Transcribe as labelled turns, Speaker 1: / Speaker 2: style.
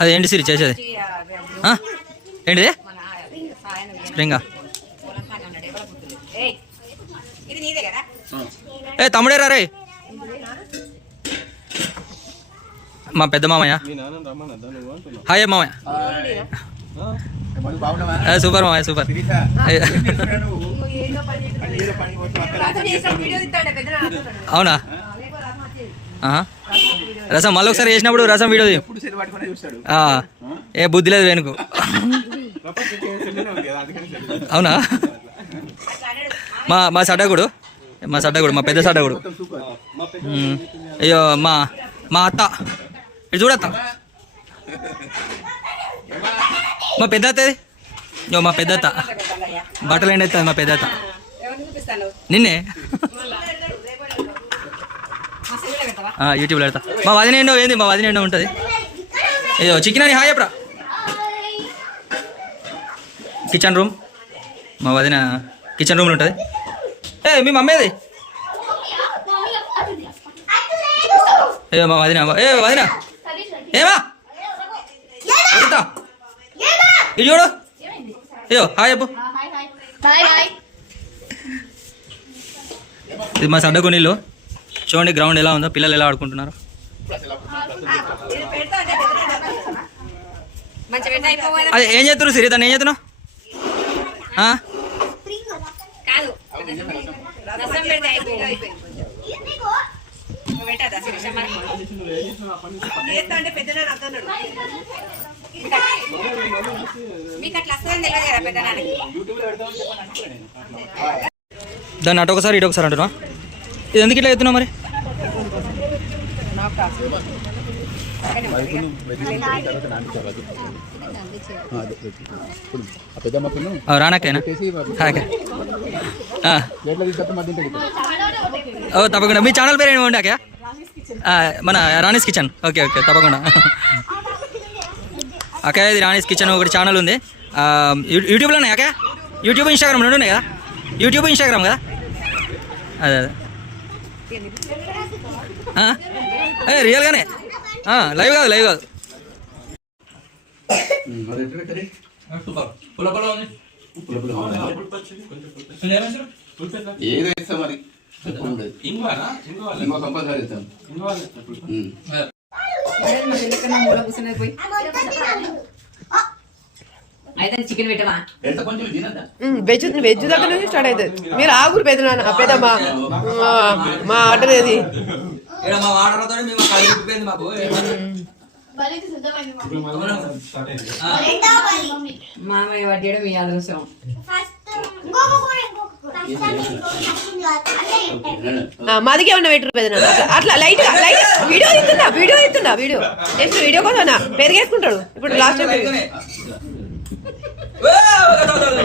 Speaker 1: అది ఏంటి సిరి చేసేది? ఏంటిది? స్ప్రింగా ఏ తమ్ముడే రా రే. మా పెద్ద మామయ్య. హాయ్ మామయ్య. సూపర్ మామయ్య సూపర్. అవునా? ఆహా. రసం మళ్ళీ ఒకసారి చేసినప్పుడు రసం వీడియో ఏ బుద్ధి లేదు వెనుకు. అవునా? మా మా సడ్డగుడు. మా సడ్డగుడు మా పెద్ద సడ్డగుడు. అయ్యో మా మా అత్త. ఇటు చూడత్త మా పెద్ద అత్తది మా పెద్ద అత్త. బట్టలు ఎండెత్తుంది మా పెద్ద అత్త. నిన్నే
Speaker 2: మా సెల్లులో పెట్టవా
Speaker 1: ఆ, యూట్యూబ్లో పెడతా. మా వదిన ఎండో ఏంది? మా వదిన ఎండో ఉంటుంది. అయ్యో చికెన్ అని హాయ్ చెప్పరా? Kitchen room. మా వదిన కిచెన్ రూమ్లో ఉంటుంది. ఏ మీ మమ్మీది అయ్యో మా వదిన ఏ వదిన. ఏమా? ఎంత ఇది చూడు. అయ్యో హాయ్ చెప్పు. ఇది మా సడ్డకు నీళ్ళు చూడండి గ్రౌండ్ ఎలా ఉందో పిల్లలు ఎలా ఆడుకుంటున్నారు? అదే ఏం చేస్తారు సిరి దాన్ని ఏం చేస్తున్నావు? దాన్ని అటు ఒకసారి ఇటు ఒకసారి అంటున్నా ఇది ఎందుకు ఇట్లా ఎత్తున్నా మరి? ఓ తప్పకుండా. మీ ఛానల్ పేరు ఏమి ఉండాక మన రాణీస్ కిచెన్. ఓకే ఓకే తప్పకుండా. అక్క ఇది రాణీస్ కిచెన్ ఒకటి ఛానల్ ఉంది. యూట్యూబ్లో యూ- యూట్యూబ్లోనే అక్క? యూట్యూబ్ ఇన్స్టాగ్రామ్ ఉన్నాయి కదా? యూట్యూబ్ ఇన్స్టాగ్రామ్ కదా? అదే అదే. రియల్గానే ఆ, లైవ్ కాదు లైవ్ కాదు.
Speaker 3: ఏదో ఇస్తాం మరి ఇంకో కంపల్సరీ ఇస్తాం
Speaker 2: అయితే చికెన్ పెట్టవా
Speaker 3: ఎంత కొంచెం తినద్దా?
Speaker 4: వెజ్ వెజ్ దగ్గర నుంచి స్టార్ట్ అవుతుంది. మీరు ఆగురు పెద్ద పెద్దమ్మ మా ఆర్డర్ ఏది?
Speaker 2: మామయ్య వడ్డీయడం మీ అదృష్టం.
Speaker 4: ఆ, మాదికి ఏమన్నా పెట్టరు పెద్ద అట్లా- లైట్గా లైట్ వీడియో ఇస్తున్నా వీడియో ఇస్తున్నా వీడియో. నెక్స్ట్ వీడియో కోసం పెరిగేసుకుంటాడు. ఇప్పుడు లాస్ట్ టైం Whoa!